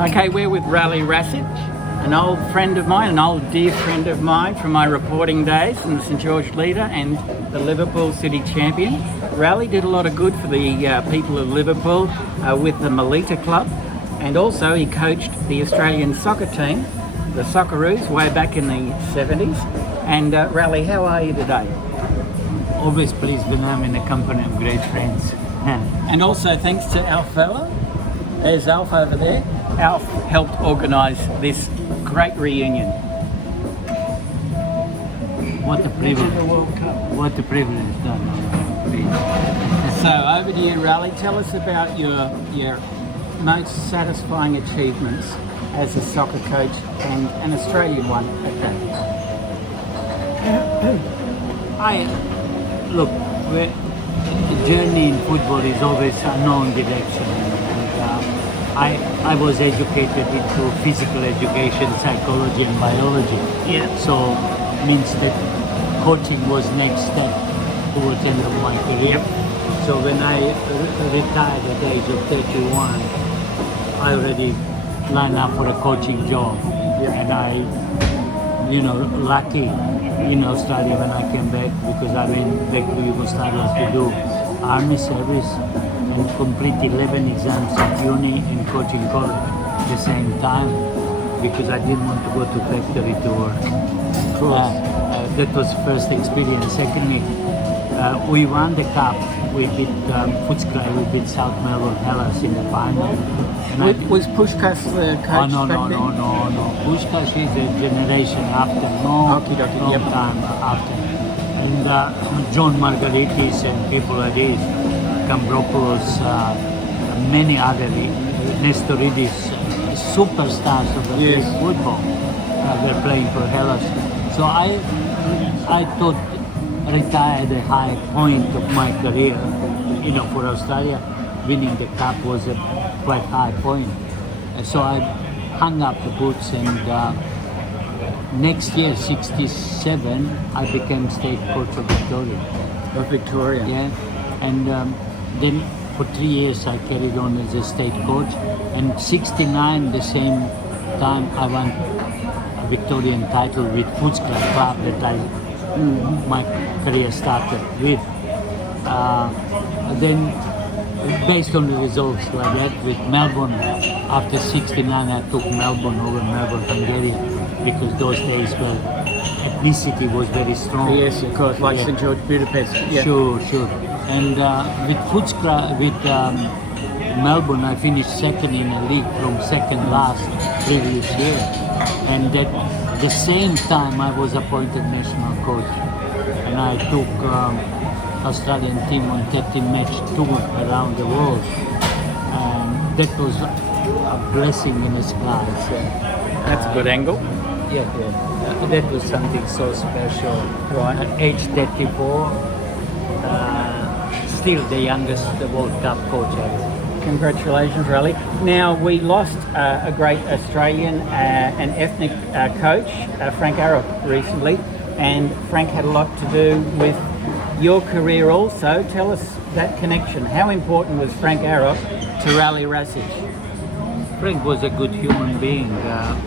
Okay, we're with Rale Rasic, an old friend of mine, an old dear friend of mine from my reporting days in the St George Leader and the Liverpool City Champion. Rale did a lot of good for the people of Liverpool with the Melita Club, and also he coached the Australian soccer team, the Socceroos, way back in the 70s. And Rale, how are you today? Always pleased when I'm in the company of great friends. And also thanks to Alf Vella. There's Alf over there. Alf helped organise this great reunion. What a privilege. The World Cup. What a privilege. So over to you, Rale. Tell us about your most satisfying achievements as a soccer coach, and an Australian one at that. Look, the journey in football is always unknown direction. I was educated into physical education, psychology and biology. Yeah. So means that coaching was next step towards the end of my career. Yep. So when I retired at the age of 31, I already lined up for a coaching job. Yep. And I, lucky in Australia when I came back, because I went back to Yugoslavia to do army service and complete 11 exams at uni and coaching college at the same time, because I didn't want to go to factory to work. That was first experience. Secondly, we won the cup. We beat Footscray, we beat South Melbourne Hellas in the final. And was Pushkas the coach no. Pushkas is a generation after, long time after. And John Margaritis and people like this, Kambropoulos, many other, Nestoridis, superstars of the Greek football. They're playing for Hellas. So I thought retire at a high point of my career, for Australia. Winning the cup was a quite high point. So I hung up the boots, and next year, 67, I became state coach of Victoria. Of Victoria. Yeah, and then for 3 years I carried on as a state coach, and 69, the same time I won a Victorian title with Footscray Club that my career started with. Then based on the results like that with Melbourne, after 69 I took Melbourne over Melbourne, Hungary, because those days ethnicity was very strong. Yes, of course, like St George, Budapest. Yeah. Sure. And with Footscray, with Melbourne, I finished second in the league from second last previous year. And at the same time I was appointed national coach. And I took Australian team on captain match tour around the world. And that was a blessing in disguise. That's a good angle. Yeah. That was something so special. Right. At age 34, still the youngest World Cup coach ever. Congratulations, Rale. Now, we lost a great Australian and ethnic coach, Frank Arok, recently, and Frank had a lot to do with your career also. Tell us that connection. How important was Frank Arok to Rale Rasic? Frank was a good human being.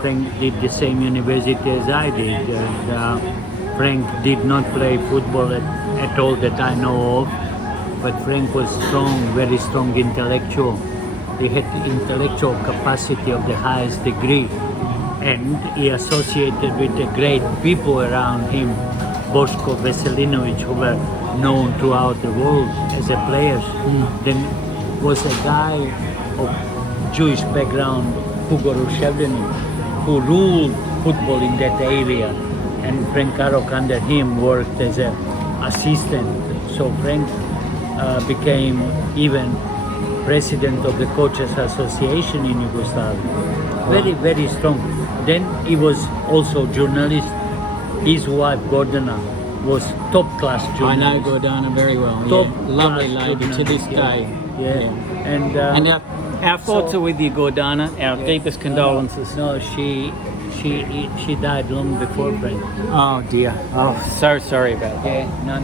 Frank did the same university as I did. And, Frank did not play football at all that I know of. But Frank was strong, very strong intellectual. He had intellectual capacity of the highest degree. And he associated with the great people around him, Boško Veselinović, who were known throughout the world as a players. Then was a guy of Jewish background, Hugo Rushevdenic, who ruled football in that area. And Frank Arok under him worked as an assistant. So Frank became even president of the Coaches Association in Yugoslavia. Very, very strong. Then he was also journalist. His wife Gordana was top class journalist. I know Gordana very well. Lovely lady to this day. Yeah. And our thoughts are with you, Gordana. Our deepest condolences. No, she died long before Frank. Oh dear. Oh, so sorry about that. Yeah. No.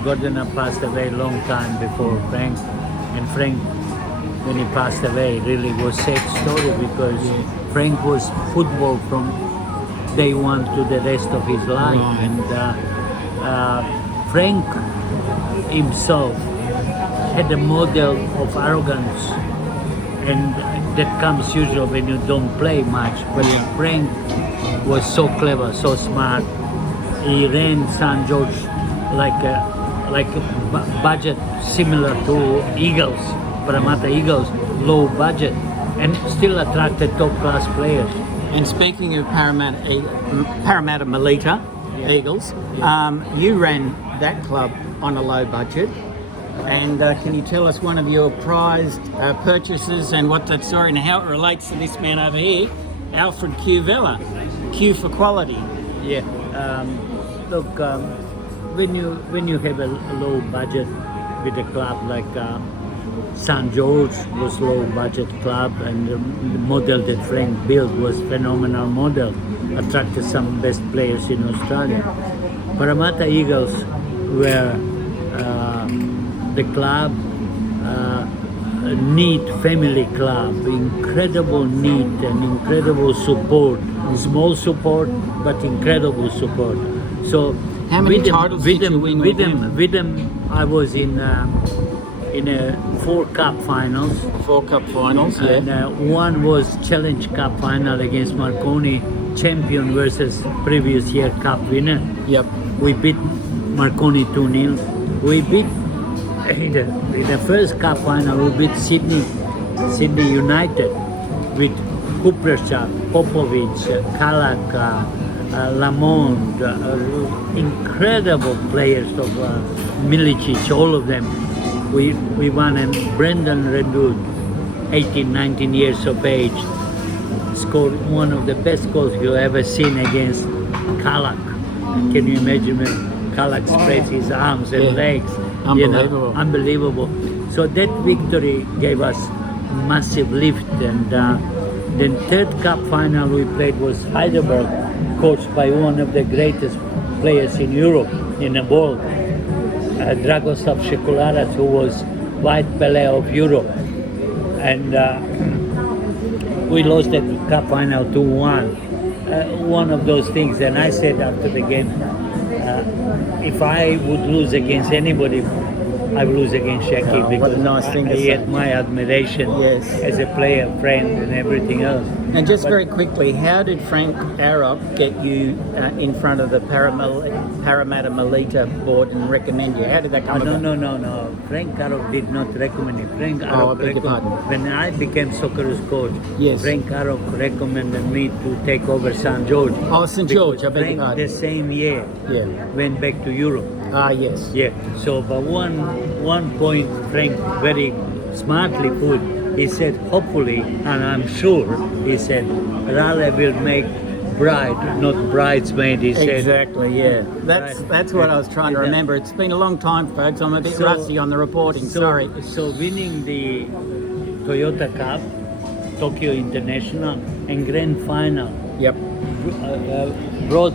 Gordana passed away a long time before Frank, and Frank when he passed away, really was sad story because Frank was football from day one to the rest of his life. And Frank himself had a model of arrogance, and that comes usually when you don't play much. But Frank was so clever, so smart. He ran St. George like a budget similar to Eagles, Parramatta Eagles, low budget, and still attracted top class players. And speaking of Parramatta Melita Eagles, you ran that club on a low budget. And can you tell us one of your prized purchases and what that story and how it relates to this man over here, Alfred Q. Vella, Q for quality? Yeah, look, when you have a low budget with a club like St. George was low budget club, and the model that Frank built was phenomenal model, attracted some best players in Australia. Parramatta Eagles were the club, neat family club, incredible need and incredible support, small support but incredible support. So how many titles did you win with them? With them, I was in 4 cup finals. 4 cup finals, yeah. And one was Challenge Cup final against Marconi, champion versus previous year cup winner. Yep. We beat Marconi 2-0. We beat in the first cup final. We beat Sydney United with Kuprchak, Popovic, Kalak, Lamond, incredible players of Milicic, all of them. We won, and Brendan Redwood, 18, 19 years of age, scored one of the best goals you've ever seen against Kalak. Can you imagine when Kalak spreads his arms and legs? Unbelievable. Unbelievable. So that victory gave us massive lift. And then third cup final we played was Heidelberg, coached by one of the greatest players in Europe in the ball, Dragoslav Šekularas, who was White Pele of Europe. And we lost that cup final 2-1. One of those things. And I said after the game, if I would lose against anybody, I would lose against Shaki, because what a nice thing to he say. had my admiration as a player, friend, and everything else. And just very quickly, how did Frank Arop get you in front of the Parramatta Melita board and recommend you? How did that come about? No. Frank Arop did not recommend me. Frank Arop I beg your pardon. when I became Socceroos coach, Yes. Frank Arop recommended me to take over St. George. Oh, St. George, I beg your Frank, pardon. the same year, Yeah. went back to Europe. Yes. Yeah. So, but one point Frank very smartly put, he said, hopefully, and I'm sure, he said, Rale will make bride, not bridesmaid, he said. Exactly, yeah. That's Right. that's what I was trying to remember. It's been a long time, folks. I'm a bit rusty on the reporting, sorry. So winning the Toyota Cup, Tokyo International, and Grand Final Yep. brought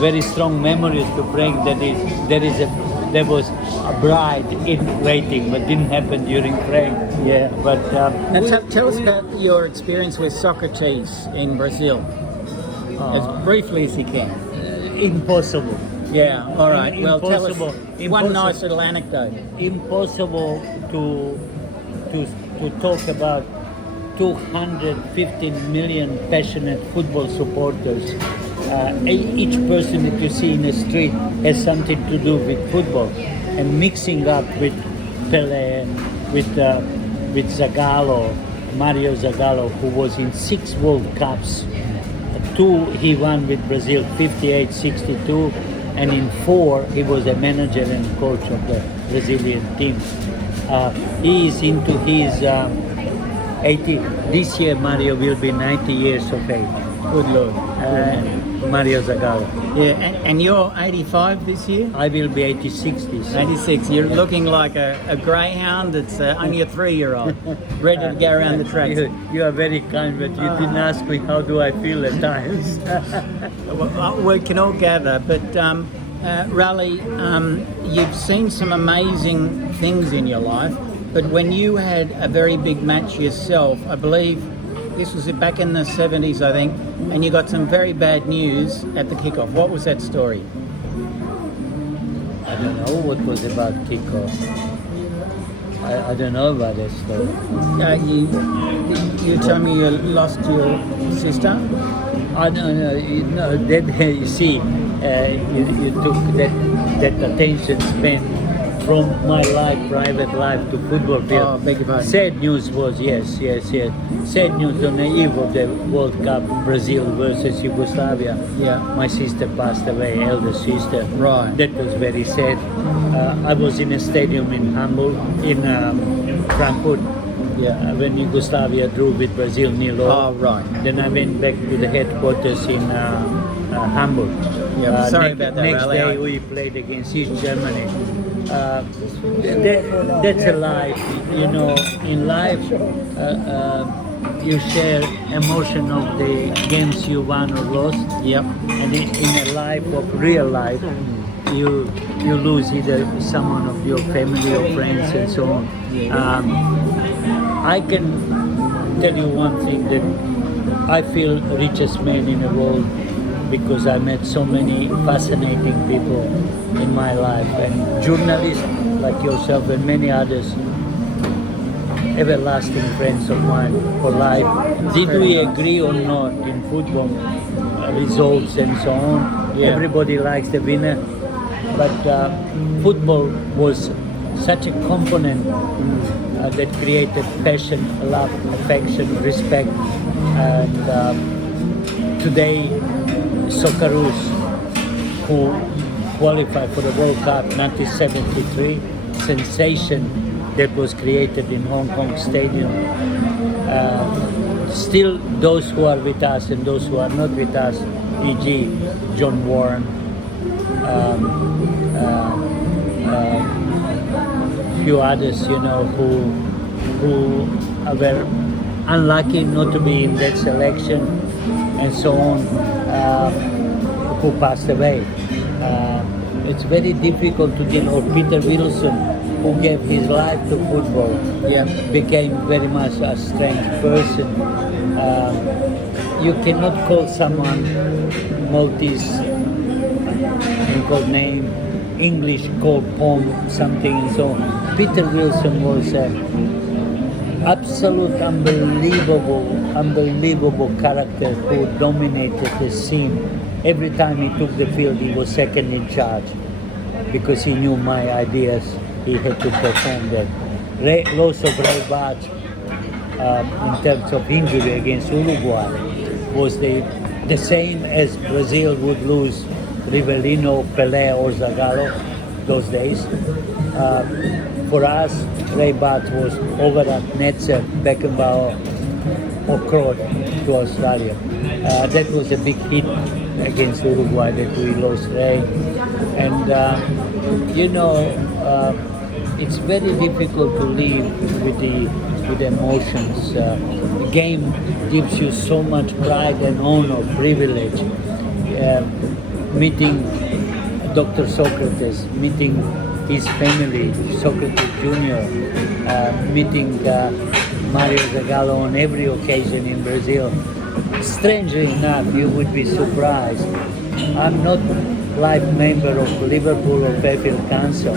very strong memories to Frank that there was a bride in waiting, but didn't happen during Frank. Yeah. But Now tell us about your experience with Socrates in Brazil, as briefly as you can. impossible. Yeah, all right. Well, tell us Impossible. one nice little anecdote. Impossible to talk about 215 million passionate football supporters. Each person that you see in the street has something to do with football, and mixing up with Pele, with Zagallo, Mario Zagallo, who was in 6 World Cups. 2 he won with Brazil, 58, 62, and in 4 he was a manager and coach of the Brazilian team. He is into his 80. This year Mario will be 90 years of age. Good Lord. Mario Zagallo. Yeah, and you're 85 this year? I will be 86 this year. 86. You're looking like a greyhound that's only a 3-year-old, ready to go around the track. You are very kind, but you didn't ask me how do I feel at times. We can all gather, but Rale, you've seen some amazing things in your life. But when you had a very big match yourself, I believe this was back in the 70s, I think, and you got some very bad news at the kickoff. What was that story? I don't know what was about kickoff. I don't know about that story. You tell me you lost your sister? I don't know. You see, you took that attention span from my life, private life, to football field. Oh, beg your pardon. Sad news was, yes. Sad news on the eve of the World Cup, Brazil versus Yugoslavia. Yeah. My sister passed away, elder sister. Right. That was very sad. I was in a stadium in Hamburg, in Frankfurt, Yeah. when Yugoslavia drew with Brazil 0-0. Oh, right. Then I went back to the headquarters in Hamburg. Yeah, sorry about that, Next Rale. day we played against East Germany. That's a life, you know. In life, you share emotion of the games you won or lost. Yep. And in a life of real life, you lose either someone of your family or friends and so on. I can tell you one thing, that I feel richest man in the world because I met so many fascinating people in my life, and journalists like yourself and many others, everlasting friends of mine for life. Did we agree or not in football results and so on? Yeah. Everybody likes the winner, but football was such a component that created passion, love, affection, respect, and today Socceroos, who qualified for the World Cup 1973, sensation that was created in Hong Kong Stadium. Still, those who are with us and those who are not with us, e.g. John Warren, few others, you know, who were unlucky not to be in that selection, and so on, who passed away. It's very difficult to get, or Peter Wilson, who gave his life to football, became very much a strange person. You cannot call someone Maltese called name, English called Pom, something and so on. Peter Wilson was absolute unbelievable character who dominated the scene. Every time he took the field, he was second in charge because he knew my ideas. He had to perform that. Loss of Ray Bartsch in terms of injury against Uruguay was the same as Brazil would lose Rivellino, Pelé or Zagallo those days. For us, Ray Bartsch was over at Netzer, Beckenbauer or Cruyff to Australia. That was a big hit against Uruguay that we lost Ray. And you know, it's very difficult to live with the emotions. The game gives you so much pride and honor, privilege. Meeting Dr. Socrates, meeting his family, Socrates Jr., meeting Mario Zagallo on every occasion in Brazil. Strangely enough, you would be surprised. I'm not life member of Liverpool or Fairfield Council,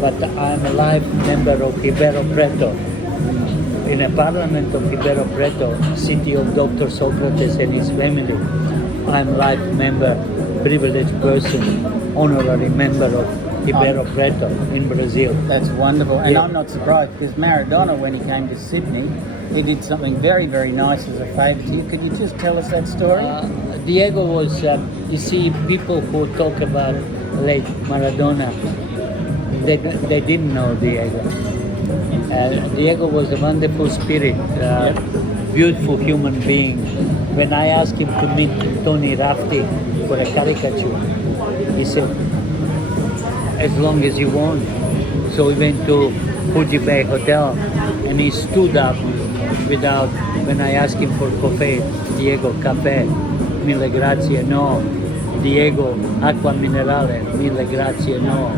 but I'm a life member of Ribeirão Preto. In a parliament of Ribeirão Preto, city of Dr. Socrates and his family, I'm life member, privileged person, honorary member of Ribeirão Preto in Brazil. That's wonderful, and I'm not surprised because Maradona, when he came to Sydney, he did something very, very nice as a favour to you. Could you just tell us that story? Diego was, you see, people who talk about late Maradona, they didn't know Diego. Diego was a wonderful spirit, beautiful human being. When I asked him to meet Tony Rafti for a caricature, he said, as long as you want. So we went to Fuji Bay Hotel and he stood up without, when I asked him for coffee, Diego, caffè, mille grazie, no. Diego, acqua minerale, mille grazie, no.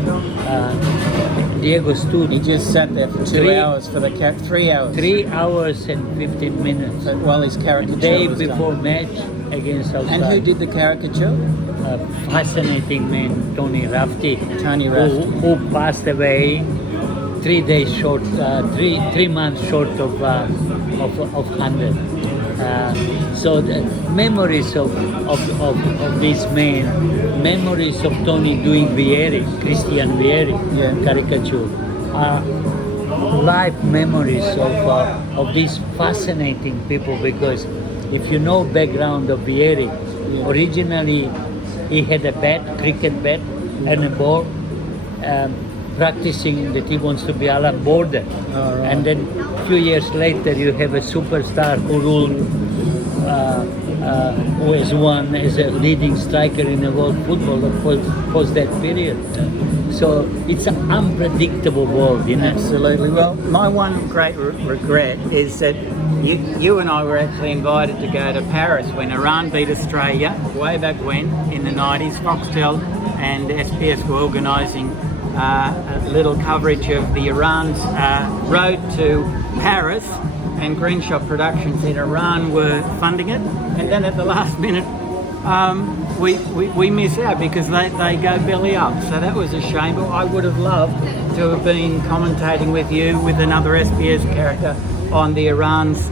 Diego stood He just sat there for 2 hours for the 3 hours 3 hours and 15 minutes. while his caricature Day was before done. match against Australia. And who did the caricature? A fascinating man, Tony Rafferty, Tony Rafferty. who passed away 3 days short, 3 months short of 100. So the memories of this man, memories of Tony doing Vieri, Christian Vieri caricature, are life memories of these fascinating people, because if you know background of Vieri, originally he had a bat, cricket bat, and a ball, practicing that he wants to be Alan Border. Right. And then a few years later you have a superstar who ruled, who has won as a leading striker in the world football for that period. So it's an unpredictable world, you know. Absolutely. Well, my one great regret is that you and I were actually invited to go to Paris when Iran beat Australia way back when in the 90s. Foxtel and SPS were organising a little coverage of the Iran's road to Paris, and Green Shop Productions in Iran were funding it, and then at the last minute we miss out because they go belly up. So that was a shame, but I would have loved to have been commentating with you with another SPS character on the Iran's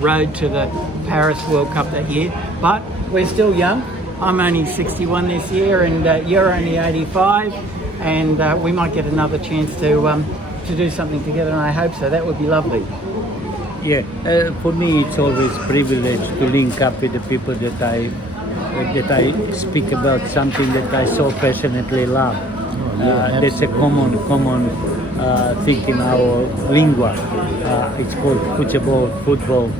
road to the Paris World Cup that year. But we're still young. I'm only 61 this year, and you're only 85, and we might get another chance to do something together, and I hope so. That would be lovely. Yeah, for me it's always a privilege to link up with the people that I speak about something that I so passionately love. That's a common thing in our lingua. It's called football,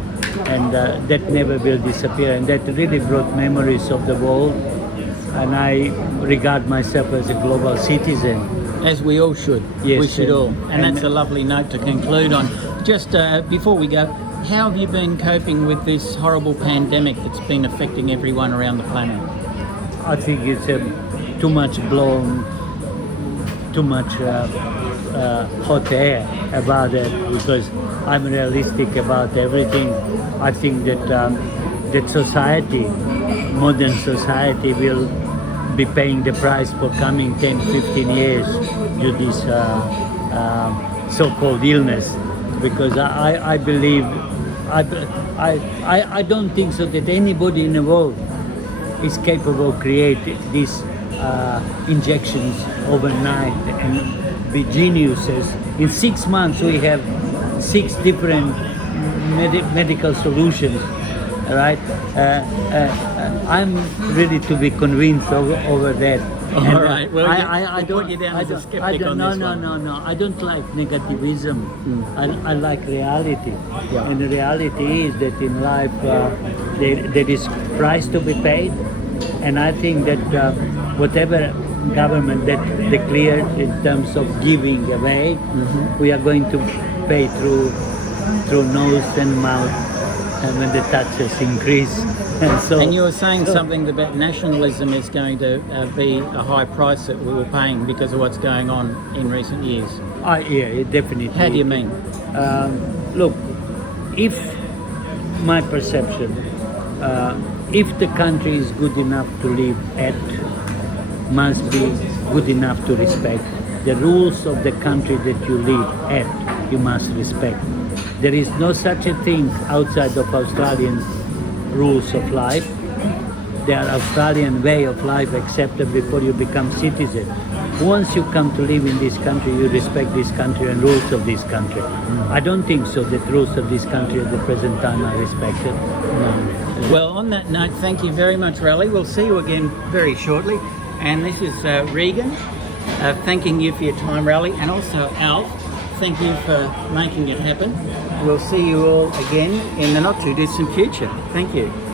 and that never will disappear. And that really brought memories of the world. And I regard myself as a global citizen. As we all should. Yes, we should all. And that's a lovely note to conclude on. Just before we go, how have you been coping with this horrible pandemic that's been affecting everyone around the planet? I think it's too much hot air about it, because I'm realistic about everything. I think that society, modern society, will be paying the price for coming 10, 15 years to this so-called illness, because I believe, I don't think so that anybody in the world is capable of creating these injections overnight and be geniuses. In 6 months we have 6 different medical solutions, right? I'm ready to be convinced over that. All right. Well, I don't put you down as a skeptic on this one. No. I don't like negativism. I like reality. Yeah. And the reality is that in life there is price to be paid, and I think that whatever government that declared in terms of giving away, we are going to pay through nose and mouth, and when the taxes increase. And you were saying something about nationalism is going to be a high price that we were paying because of what's going on in recent years. Yeah, definitely. How do you mean? Look, if my perception, if the country is good enough to live at, must be good enough to respect. The rules of the country that you live at, you must respect. There is no such a thing outside of Australian rules of life. There are Australian way of life accepted before you become citizen. Once you come to live in this country, you respect this country and rules of this country. I don't think so that rules of this country at the present time are respected. No. Well, on that note, thank you very much, Rale. We'll see you again very shortly. And this is Reagan, thanking you for your time, Rale, and also Alf. Thank you for making it happen. We'll see you all again in the not too distant future. Thank you.